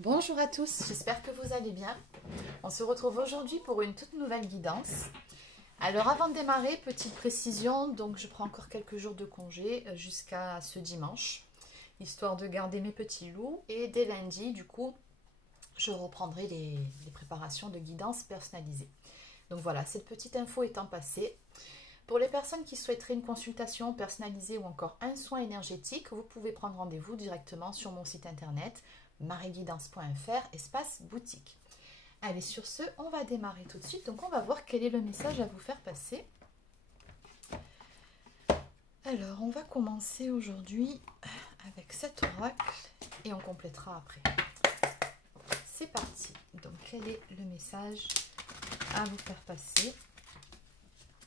Bonjour à tous, j'espère que vous allez bien. On se retrouve aujourd'hui pour une toute nouvelle guidance. Alors avant de démarrer, petite précision, donc je prends encore quelques jours de congé jusqu'à ce dimanche, histoire de garder mes petits loups. Et dès lundi, du coup, je reprendrai les préparations de guidance personnalisées. Donc voilà, cette petite info étant passée. Pour les personnes qui souhaiteraient une consultation personnalisée ou encore un soin énergétique, vous pouvez prendre rendez-vous directement sur mon site internet marieguidance.fr espace boutique. Allez, sur ce, on va démarrer tout de suite. Donc on va voir quel est le message à vous faire passer. Alors, on va commencer aujourd'hui avec cet oracle et on complétera après. C'est parti. Donc, quel est le message à vous faire passer?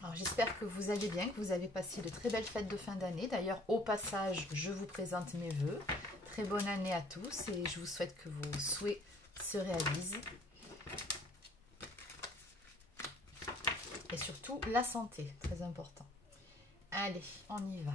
Alors, j'espère que vous allez bien, que vous avez passé de très belles fêtes de fin d'année. D'ailleurs, au passage, je vous présente mes vœux. Très bonne année à tous et je vous souhaite que vos souhaits se réalisent. Et surtout, la santé, très important. Allez, on y va.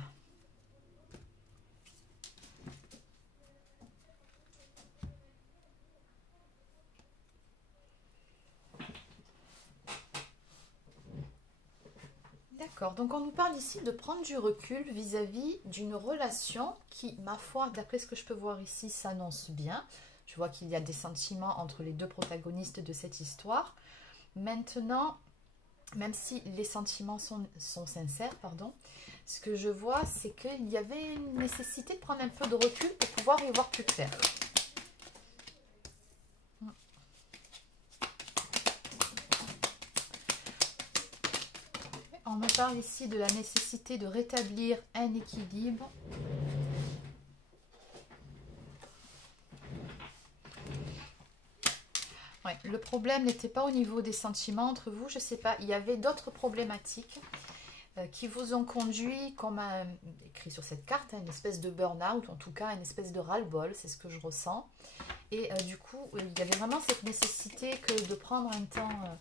D'accord, donc on nous parle ici de prendre du recul vis-à-vis d'une relation qui, ma foi, d'après ce que je peux voir ici, s'annonce bien. Je vois qu'il y a des sentiments entre les deux protagonistes de cette histoire. Maintenant, même si les sentiments sont sincères, pardon, ce que je vois, c'est qu'il y avait une nécessité de prendre un peu de recul pour pouvoir y voir plus clair. On me parle ici de la nécessité de rétablir un équilibre. Ouais, le problème n'était pas au niveau des sentiments entre vous, je ne sais pas. Il y avait d'autres problématiques qui vous ont conduit, comme écrit sur cette carte, une espèce de burn-out, ou en tout cas une espèce de ras-le-bol, c'est ce que je ressens. Et du coup, il y avait vraiment cette nécessité que de prendre un temps...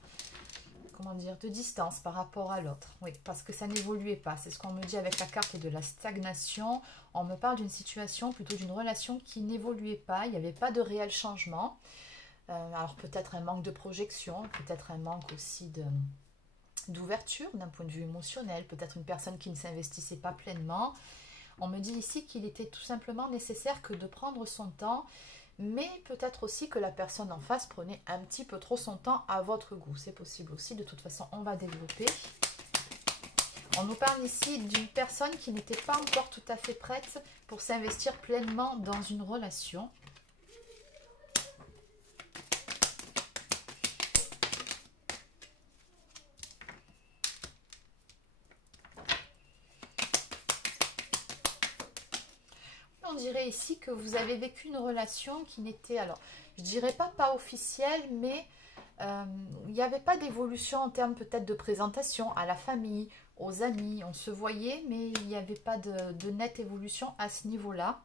comment dire, de distance par rapport à l'autre. Oui, parce que ça n'évoluait pas. C'est ce qu'on me dit avec la carte de la stagnation. On me parle d'une situation, plutôt d'une relation qui n'évoluait pas. Il n'y avait pas de réel changement. Alors peut-être un manque de projection, peut-être un manque aussi d'ouverture d'un point de vue émotionnel, peut-être une personne qui ne s'investissait pas pleinement. On me dit ici qu'il était tout simplement nécessaire que de prendre son temps, mais peut-être aussi que la personne en face prenait un petit peu trop son temps à votre goût. C'est possible aussi, de toute façon, on va développer. On nous parle ici d'une personne qui n'était pas encore tout à fait prête pour s'investir pleinement dans une relation. On dirait ici que vous avez vécu une relation qui n'était, alors, je dirais pas officielle, mais il n'y avait pas d'évolution en termes peut-être de présentation à la famille, aux amis. On se voyait, mais il n'y avait pas de nette évolution à ce niveau-là.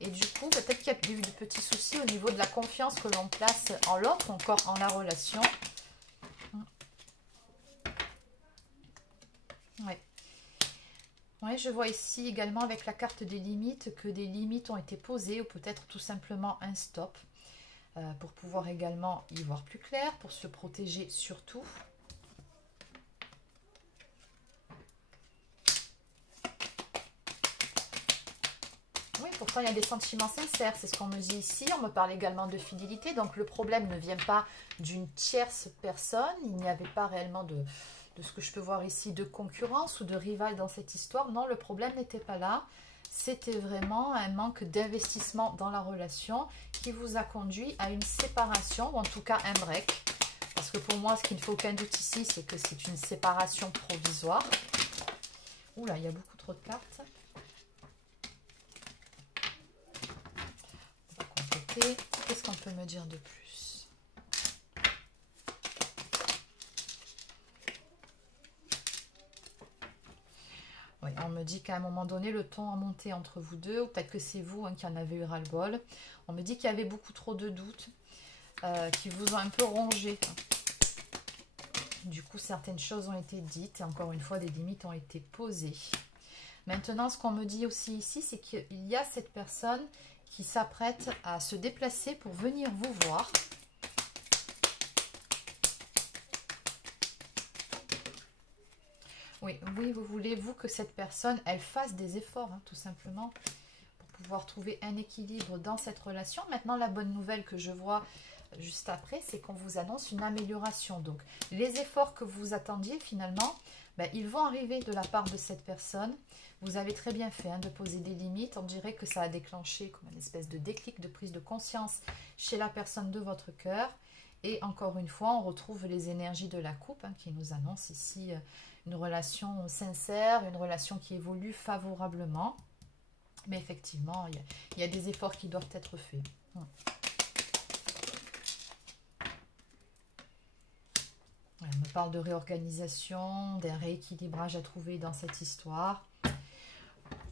Et du coup, peut-être qu'il y a eu de petits soucis au niveau de la confiance que l'on place en l'autre, encore en la relation. Ouais. Ouais, je vois ici également avec la carte des limites que des limites ont été posées ou peut-être tout simplement un stop pour pouvoir également y voir plus clair, pour se protéger surtout. Oui, pourtant il y a des sentiments sincères, c'est ce qu'on me dit ici. On me parle également de fidélité, donc le problème ne vient pas d'une tierce personne. Il n'y avait pas réellement de ce que je peux voir ici, de concurrence ou de rival dans cette histoire. Non, le problème n'était pas là. C'était vraiment un manque d'investissement dans la relation qui vous a conduit à une séparation, ou en tout cas un break. Parce que pour moi, ce qu'il ne faut aucun doute ici, c'est que c'est une séparation provisoire. Oula, il y a beaucoup trop de cartes. On va compléter. Qu'est-ce qu'on peut me dire de plus ? Oui, on me dit qu'à un moment donné, le ton a monté entre vous deux, ou peut-être que c'est vous qui en avez eu ras-le-bol. On me dit qu'il y avait beaucoup trop de doutes qui vous ont un peu rongé. Du coup, certaines choses ont été dites, et encore une fois, des limites ont été posées. Maintenant, ce qu'on me dit aussi ici, c'est qu'il y a cette personne qui s'apprête à se déplacer pour venir vous voir. Oui, vous voulez, vous, que cette personne, elle fasse des efforts, hein, tout simplement, pour pouvoir trouver un équilibre dans cette relation. Maintenant, la bonne nouvelle que je vois juste après, c'est qu'on vous annonce une amélioration. Donc, les efforts que vous attendiez, finalement, ben, ils vont arriver de la part de cette personne. Vous avez très bien fait, hein, de poser des limites. On dirait que ça a déclenché comme une espèce de déclic, de prise de conscience chez la personne de votre cœur. Et encore une fois, on retrouve les énergies de la coupe, hein, qui nous annonce ici une relation sincère, une relation qui évolue favorablement. Mais effectivement, il y a des efforts qui doivent être faits. On me parle de réorganisation, d'un rééquilibrage à trouver dans cette histoire.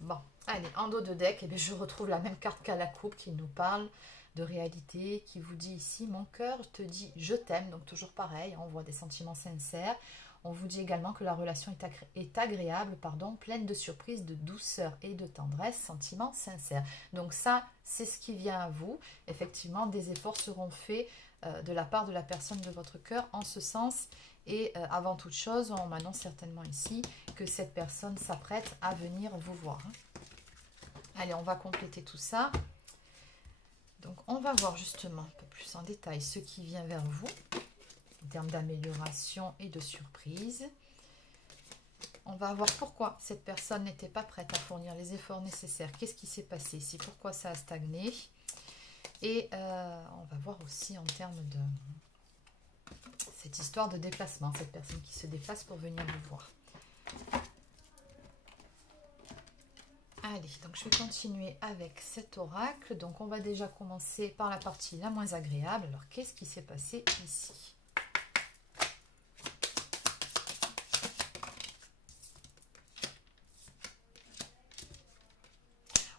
Bon, allez, en dos de deck, eh bien, je retrouve la même carte qu'à la coupe qui nous parle de réalité, qui vous dit ici, mon cœur te dit je t'aime, donc toujours pareil, on voit des sentiments sincères. On vous dit également que la relation est agréable, pleine de surprises, de douceur et de tendresse, sentiments sincères. Donc ça, c'est ce qui vient à vous. Effectivement, des efforts seront faits de la part de la personne de votre cœur en ce sens. Et avant toute chose, on m'annonce certainement ici que cette personne s'apprête à venir vous voir. Allez, on va compléter tout ça. Donc, on va voir justement un peu plus en détail ce qui vient vers vous en termes d'amélioration et de surprise. On va voir pourquoi cette personne n'était pas prête à fournir les efforts nécessaires. Qu'est-ce qui s'est passé ici? Pourquoi ça a stagné? Et on va voir aussi en termes de cette histoire de déplacement, cette personne qui se déplace pour venir vous voir. Allez, donc je vais continuer avec cet oracle. Donc on va déjà commencer par la partie la moins agréable. Alors qu'est-ce qui s'est passé ici?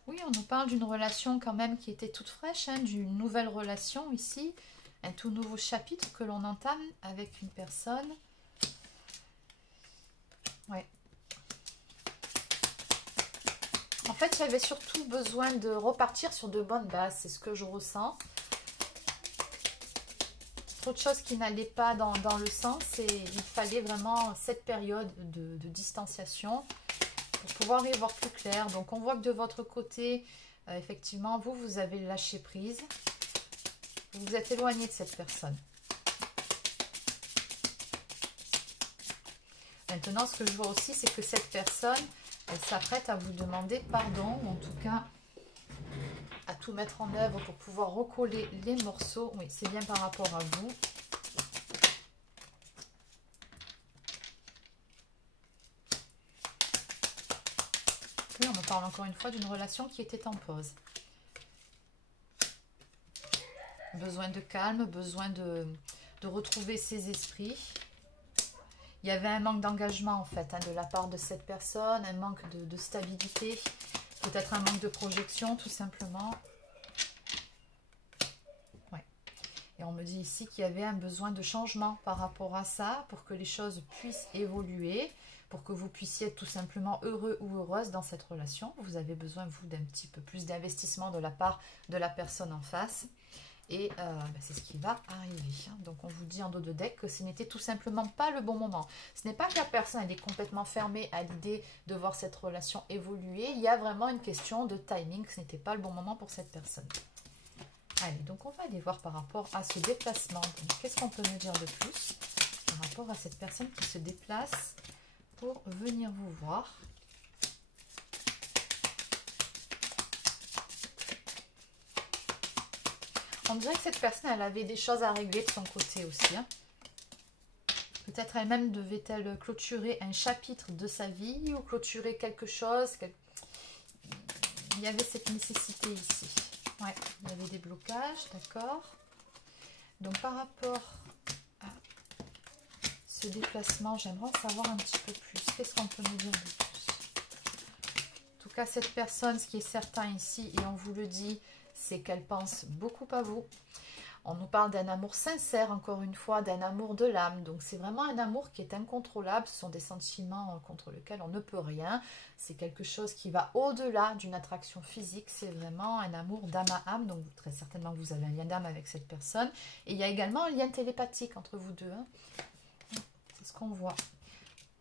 Oui, on nous parle d'une relation quand même qui était toute fraîche, hein, d'une nouvelle relation ici. Un tout nouveau chapitre que l'on entame avec une personne. Ouais. En fait, j'avais surtout besoin de repartir sur de bonnes bases. C'est ce que je ressens. Trop de choses qui n'allaient pas dans le sens. Et il fallait vraiment cette période de distanciation pour pouvoir y voir plus clair. Donc, on voit que de votre côté, effectivement, vous avez lâché prise. Vous vous êtes éloigné de cette personne. Maintenant, ce que je vois aussi, c'est que cette personne, elle s'apprête à vous demander pardon, ou en tout cas, à tout mettre en œuvre pour pouvoir recoller les morceaux. Oui, c'est bien par rapport à vous. Oui, on me parle encore une fois d'une relation qui était en pause. Besoin de calme, besoin de retrouver ses esprits. Il y avait un manque d'engagement en fait, hein, de la part de cette personne, un manque de stabilité, peut-être un manque de projection tout simplement. Ouais. Et on me dit ici qu'il y avait un besoin de changement par rapport à ça, pour que les choses puissent évoluer, pour que vous puissiez être tout simplement heureux ou heureuse dans cette relation. Vous avez besoin, vous, d'un petit peu plus d'investissement de la part de la personne en face. Et c'est ce qui va arriver. Donc, on vous dit en dos de deck que ce n'était tout simplement pas le bon moment. Ce n'est pas que la personne elle est complètement fermée à l'idée de voir cette relation évoluer. Il y a vraiment une question de timing. Ce n'était pas le bon moment pour cette personne. Allez, donc on va aller voir par rapport à ce déplacement. Qu'est-ce qu'on peut me dire de plus par rapport à cette personne qui se déplace pour venir vous voir? On dirait que cette personne, elle avait des choses à régler de son côté aussi. Hein. Peut-être elle-même devait-elle clôturer un chapitre de sa vie ou clôturer quelque chose. Il y avait cette nécessité ici. Ouais, il y avait des blocages, d'accord. Donc par rapport à ce déplacement, j'aimerais en savoir un petit peu plus. Qu'est-ce qu'on peut nous dire de plus? En tout cas, cette personne, ce qui est certain ici, et on vous le dit, c'est qu'elle pense beaucoup à vous. On nous parle d'un amour sincère, encore une fois, d'un amour de l'âme. Donc c'est vraiment un amour qui est incontrôlable. Ce sont des sentiments contre lesquels on ne peut rien. C'est quelque chose qui va au-delà d'une attraction physique. C'est vraiment un amour d'âme à âme. Donc très certainement vous avez un lien d'âme avec cette personne. Et il y a également un lien télépathique entre vous deux. Hein. C'est ce qu'on voit.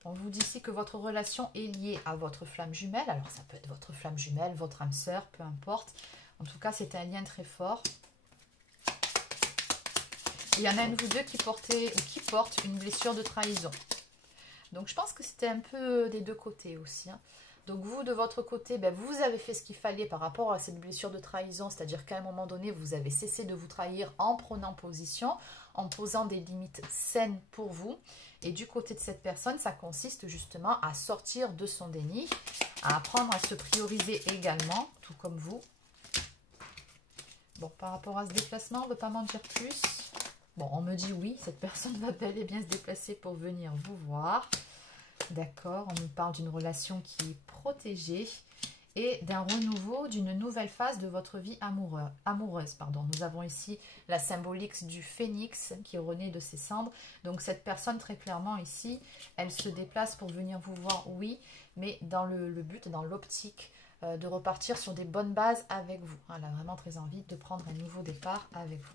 On vous dit ici que votre relation est liée à votre flamme jumelle. Alors ça peut être votre flamme jumelle, votre âme sœur, peu importe. En tout cas, c'est un lien très fort. Il y en a un de vous deux qui portait ou qui porte une blessure de trahison. Donc je pense que c'était un peu des deux côtés aussi. Hein. Donc vous, de votre côté, ben, vous avez fait ce qu'il fallait par rapport à cette blessure de trahison. C'est-à-dire qu'à un moment donné, vous avez cessé de vous trahir en prenant position, en posant des limites saines pour vous. Et du côté de cette personne, ça consiste justement à sortir de son déni, à apprendre à se prioriser également, tout comme vous. Bon, par rapport à ce déplacement, on ne veut pas m'en dire plus. Bon, on me dit oui, cette personne va bel et bien se déplacer pour venir vous voir. D'accord, on nous parle d'une relation qui est protégée et d'un renouveau, d'une nouvelle phase de votre vie amoureuse. Pardon. Nous avons ici la symbolique du phénix qui renaît de ses cendres. Donc cette personne, très clairement ici, elle se déplace pour venir vous voir, oui, mais dans le but, dans l'optique de repartir sur des bonnes bases avec vous. Elle a vraiment très envie de prendre un nouveau départ avec vous.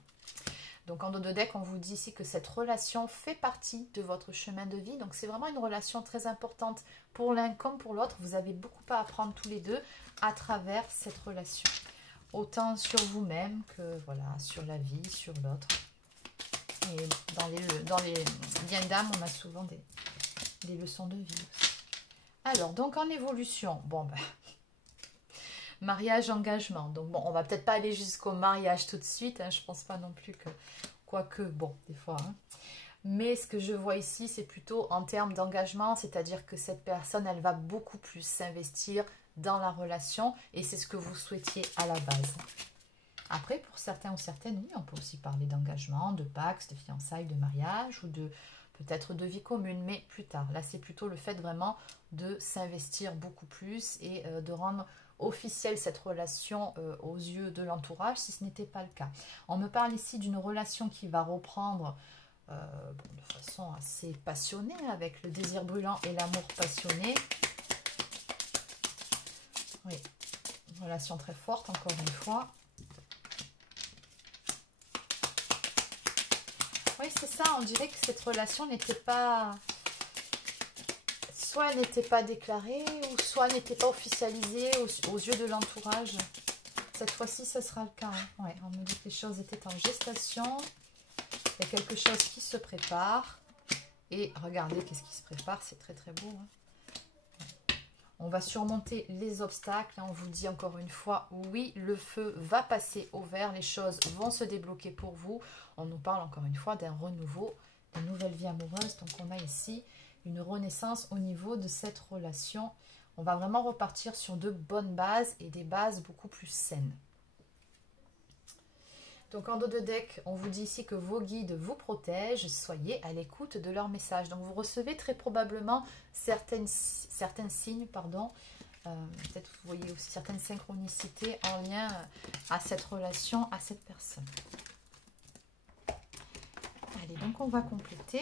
Donc en dos de deck, on vous dit ici que cette relation fait partie de votre chemin de vie. Donc c'est vraiment une relation très importante pour l'un comme pour l'autre. Vous avez beaucoup à apprendre tous les deux à travers cette relation. Autant sur vous-même que voilà, sur la vie, sur l'autre. Et dans les liens d'âme, on a souvent des leçons de vie. Alors, donc en évolution, bon ben... mariage, engagement. Donc bon, on va peut-être pas aller jusqu'au mariage tout de suite. Hein, je pense pas non plus que... Quoique, bon, des fois. Hein. Mais ce que je vois ici, c'est plutôt en termes d'engagement. C'est-à-dire que cette personne, elle va beaucoup plus s'investir dans la relation. Et c'est ce que vous souhaitiez à la base. Après, pour certains ou certaines, oui, on peut aussi parler d'engagement, de pax, de fiançailles, de mariage ou de... peut-être de vie commune, mais plus tard. Là, c'est plutôt le fait vraiment de s'investir beaucoup plus et de rendre officielle cette relation aux yeux de l'entourage, si ce n'était pas le cas. On me parle ici d'une relation qui va reprendre de façon assez passionnée, avec le désir brûlant et l'amour passionné. Oui, une relation très forte, encore une fois. Oui, c'est ça, on dirait que cette relation n'était pas... soit elle n'était pas déclarée, ou soit elle n'était pas officialisée aux yeux de l'entourage. Cette fois-ci, ce sera le cas. Hein. Ouais, on me dit que les choses étaient en gestation. Il y a quelque chose qui se prépare. Et regardez, qu'est-ce qui se prépare, c'est très très beau. Hein. On va surmonter les obstacles. On vous dit encore une fois, oui, le feu va passer au vert. Les choses vont se débloquer pour vous. On nous parle encore une fois d'un renouveau, d'une nouvelle vie amoureuse. Donc on a ici une renaissance au niveau de cette relation. On va vraiment repartir sur de bonnes bases et des bases beaucoup plus saines. Donc en dos de deck, on vous dit ici que vos guides vous protègent, soyez à l'écoute de leurs messages. Donc vous recevez très probablement certains signes, pardon, peut-être vous voyez aussi certaines synchronicités en lien à cette relation, à cette personne. Allez, donc on va compléter.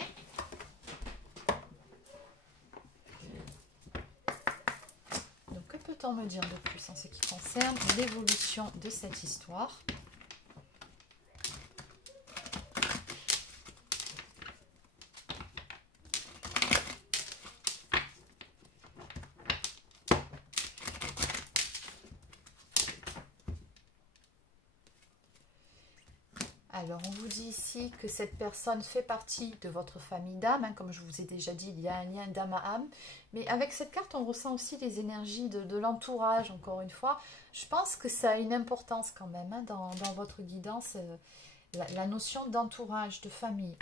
Donc que peut-on me dire de plus en ce qui concerne l'évolution de cette histoire ? Alors, on vous dit ici que cette personne fait partie de votre famille d'âme. Hein, comme je vous ai déjà dit, il y a un lien d'âme à âme. Mais avec cette carte, on ressent aussi les énergies de l'entourage, encore une fois. Je pense que ça a une importance quand même hein, dans votre guidance, la notion d'entourage, de famille.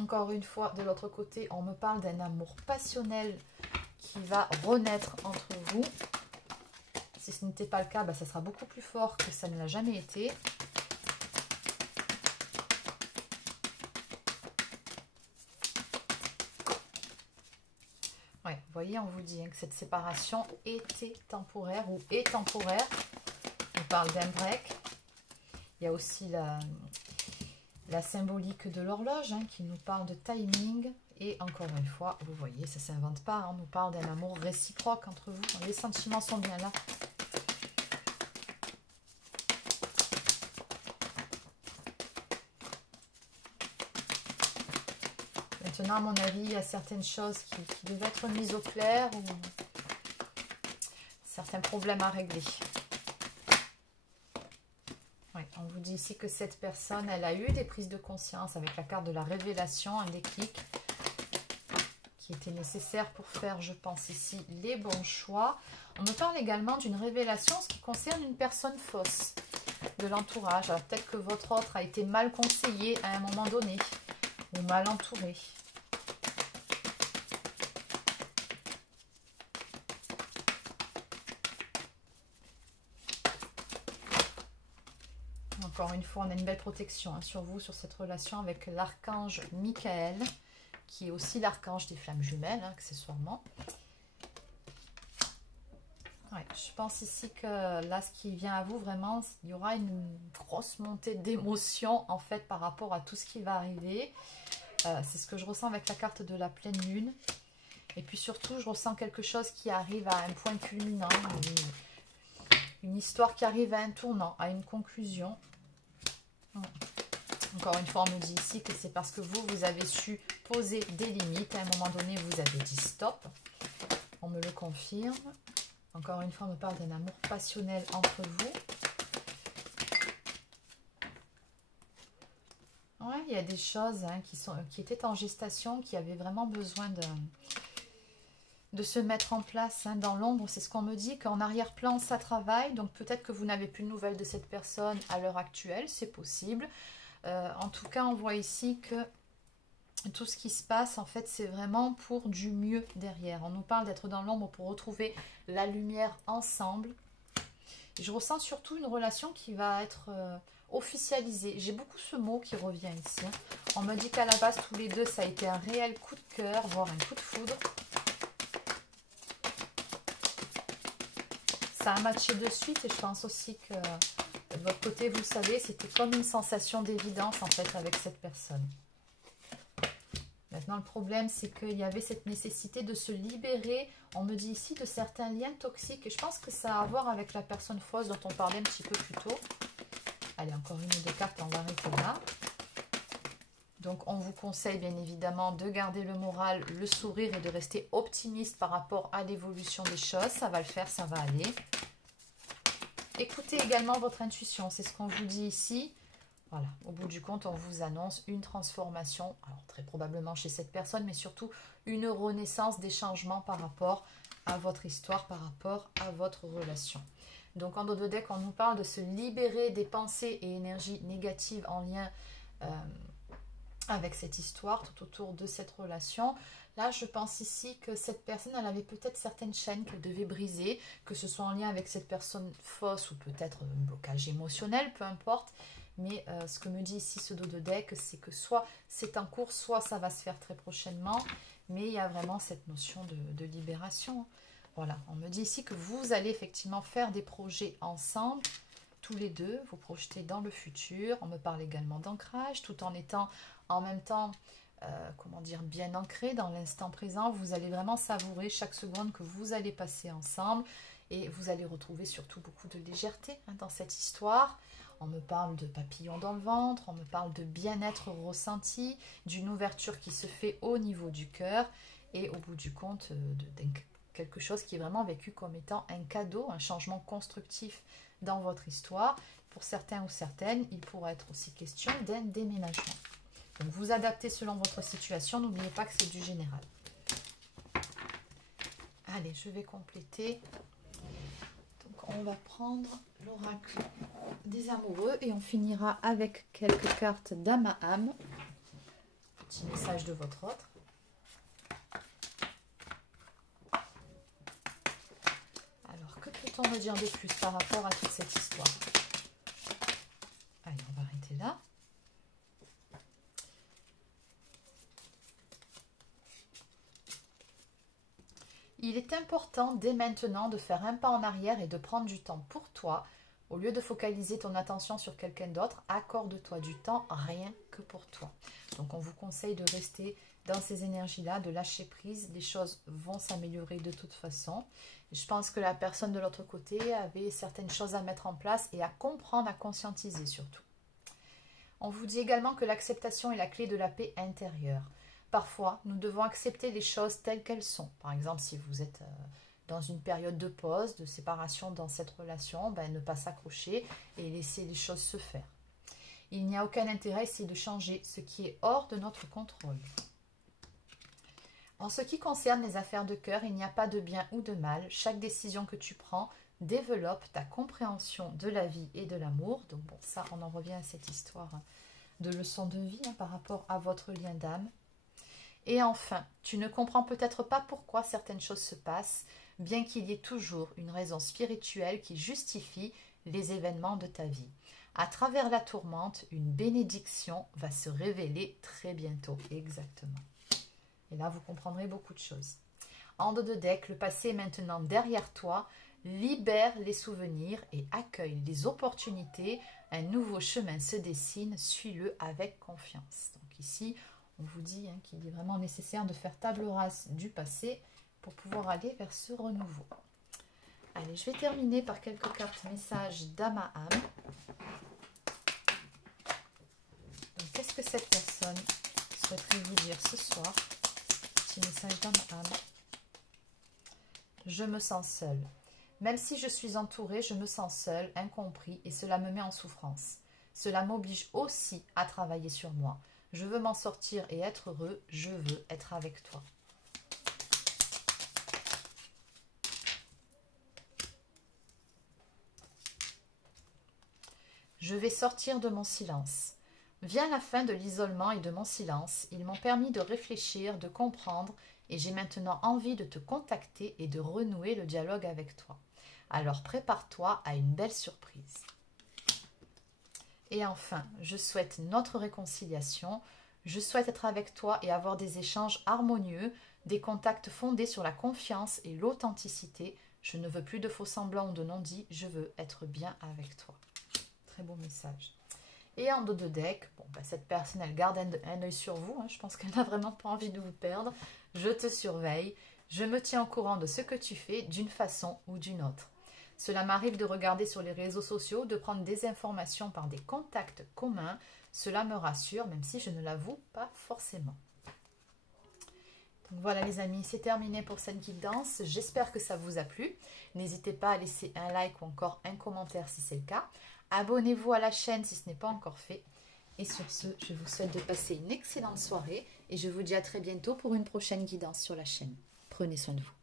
Encore une fois, de l'autre côté, on me parle d'un amour passionnel qui va renaître entre vous. Si ce n'était pas le cas, bah, ça sera beaucoup plus fort que ça ne l'a jamais été. Ouais, vous voyez, on vous dit hein, que cette séparation était temporaire ou est temporaire. On parle d'un break. Il y a aussi la symbolique de l'horloge hein, qui nous parle de timing. Et encore une fois, vous voyez, ça ne s'invente pas. Hein, on nous parle d'un amour réciproque entre vous. Les sentiments sont bien là. Maintenant, à mon avis, il y a certaines choses qui devaient être mises au clair ou certains problèmes à régler. Oui, on vous dit ici que cette personne, elle a eu des prises de conscience avec la carte de la révélation, un déclic qui était nécessaire pour faire, je pense ici, les bons choix. On me parle également d'une révélation en ce qui concerne une personne fausse de l'entourage. Alors peut-être que votre autre a été mal conseillé à un moment donné ou mal entouré. Encore une fois, on a une belle protection hein, sur vous, sur cette relation avec l'archange Michael, qui est aussi l'archange des flammes jumelles, hein, accessoirement. Ouais, je pense ici que là, ce qui vient à vous, vraiment, il y aura une grosse montée d'émotion, en fait, par rapport à tout ce qui va arriver. C'est ce que je ressens avec la carte de la pleine lune. Et puis surtout, je ressens quelque chose qui arrive à un point culminant, une histoire qui arrive à un tournant, à une conclusion. Encore une fois, on me dit ici que c'est parce que vous avez su poser des limites. À un moment donné, vous avez dit stop. On me le confirme. Encore une fois, on me parle d'un amour passionnel entre vous. Ouais, il y a des choses hein, qui étaient en gestation, qui avaient vraiment besoin de se mettre en place hein, dans l'ombre. C'est ce qu'on me dit, qu'en arrière-plan, ça travaille. Donc peut-être que vous n'avez plus de nouvelles de cette personne à l'heure actuelle, c'est possible. En tout cas, on voit ici que tout ce qui se passe, en fait, c'est vraiment pour du mieux derrière. On nous parle d'être dans l'ombre pour retrouver la lumière ensemble. Et je ressens surtout une relation qui va être officialisée. J'ai beaucoup ce mot qui revient ici. On me dit qu'à la base, tous les deux, ça a été un réel coup de cœur, voire un coup de foudre. Ça a matché de suite et je pense aussi que de votre côté, vous le savez, c'était comme une sensation d'évidence en fait avec cette personne. Maintenant, le problème, c'est qu'il y avait cette nécessité de se libérer, on me dit ici, de certains liens toxiques. Et je pense que ça a à voir avec la personne fausse dont on parlait un petit peu plus tôt. Allez, encore une ou deux cartes, on va arrêter là. Donc, on vous conseille bien évidemment de garder le moral, le sourire et de rester optimiste par rapport à l'évolution des choses. Ça va le faire, ça va aller. Écoutez également votre intuition, c'est ce qu'on vous dit ici. Voilà, au bout du compte, on vous annonce une transformation, alors très probablement chez cette personne, mais surtout une renaissance des changements par rapport à votre histoire, par rapport à votre relation. Donc en dos de deck, on nous parle de se libérer des pensées et énergies négatives en lien avec cette histoire, tout autour de cette relation. Là, je pense ici que cette personne, elle avait peut-être certaines chaînes qu'elle devait briser, que ce soit en lien avec cette personne fausse ou peut-être un blocage émotionnel, peu importe. Mais ce que me dit ici ce dos de deck, c'est que soit c'est en cours, soit ça va se faire très prochainement. Mais il y a vraiment cette notion de libération. Voilà, on me dit ici que vous allez effectivement faire des projets ensemble, tous les deux, vous projetez dans le futur. On me parle également d'ancrage, tout en étant en même temps, comment dire, bien ancré dans l'instant présent. Vous allez vraiment savourer chaque seconde que vous allez passer ensemble. Et vous allez retrouver surtout beaucoup de légèreté hein, dans cette histoire. On me parle de papillons dans le ventre, on me parle de bien-être ressenti, d'une ouverture qui se fait au niveau du cœur et au bout du compte, quelque chose qui est vraiment vécu comme étant un cadeau, un changement constructif dans votre histoire. Pour certains ou certaines, il pourrait être aussi question d'un déménagement. Donc vous adaptez selon votre situation, n'oubliez pas que c'est du général. Allez, je vais compléter. On va prendre l'oracle des amoureux et on finira avec quelques cartes d'âme à âme. Petit message de votre autre. Alors, que peut-on me dire de plus par rapport à toute cette histoire? Allez, on va arrêter là. Il est important dès maintenant de faire un pas en arrière et de prendre du temps pour toi, Au lieu de focaliser ton attention sur quelqu'un d'autre, accorde-toi du temps rien que pour toi. Donc on vous conseille de rester dans ces énergies-là, de lâcher prise. Les choses vont s'améliorer de toute façon. Je pense que la personne de l'autre côté avait certaines choses à mettre en place et à comprendre, à conscientiser surtout. On vous dit également que l'acceptation est la clé de la paix intérieure. Parfois, nous devons accepter les choses telles qu'elles sont. Par exemple, si vous êtes dans une période de pause, de séparation dans cette relation, ne pas s'accrocher et laisser les choses se faire. Il n'y a aucun intérêt ici de changer ce qui est hors de notre contrôle. En ce qui concerne les affaires de cœur, il n'y a pas de bien ou de mal. Chaque décision que tu prends développe ta compréhension de la vie et de l'amour. Donc bon, ça, on en revient à cette histoire de leçon de vie par rapport à votre lien d'âme. Et enfin, tu ne comprends peut-être pas pourquoi certaines choses se passent, bien qu'il y ait toujours une raison spirituelle qui justifie les événements de ta vie. À travers la tourmente, une bénédiction va se révéler très bientôt. Exactement. Et là, vous comprendrez beaucoup de choses. En dos de deck, le passé est maintenant derrière toi. Libère les souvenirs et accueille les opportunités. Un nouveau chemin se dessine. Suis-le avec confiance. Donc ici, on vous dit qu'il est vraiment nécessaire de faire table rase du passé pour pouvoir aller vers ce renouveau. Allez, je vais terminer par quelques cartes messages d'âme à âme. Donc, qu'est-ce que cette personne souhaiterait vous dire ce soir? Petit message d'âme à âme. Je me sens seule. Même si je suis entourée, je me sens seule, incompris, et cela me met en souffrance. Cela m'oblige aussi à travailler sur moi. Je veux m'en sortir et être heureux. Je veux être avec toi. Je vais sortir de mon silence. Vient la fin de l'isolement et de mon silence. Ils m'ont permis de réfléchir, de comprendre, et j'ai maintenant envie de te contacter et de renouer le dialogue avec toi. Alors prépare-toi à une belle surprise. Et enfin, je souhaite notre réconciliation. Je souhaite être avec toi et avoir des échanges harmonieux, des contacts fondés sur la confiance et l'authenticité. Je ne veux plus de faux semblants ou de non-dits. Je veux être bien avec toi. Très beau message. Et en dos de deck, cette personne, elle garde un œil sur vous. Je pense qu'elle n'a vraiment pas envie de vous perdre. Je te surveille. Je me tiens au courant de ce que tu fais d'une façon ou d'une autre. Cela m'arrive de regarder sur les réseaux sociaux, de prendre des informations par des contacts communs. Cela me rassure, même si je ne l'avoue pas forcément. Donc voilà les amis, c'est terminé pour cette guidance. J'espère que ça vous a plu. N'hésitez pas à laisser un like ou encore un commentaire si c'est le cas. Abonnez-vous à la chaîne si ce n'est pas encore fait. Et sur ce, je vous souhaite de passer une excellente soirée et je vous dis à très bientôt pour une prochaine guidance sur la chaîne. Prenez soin de vous.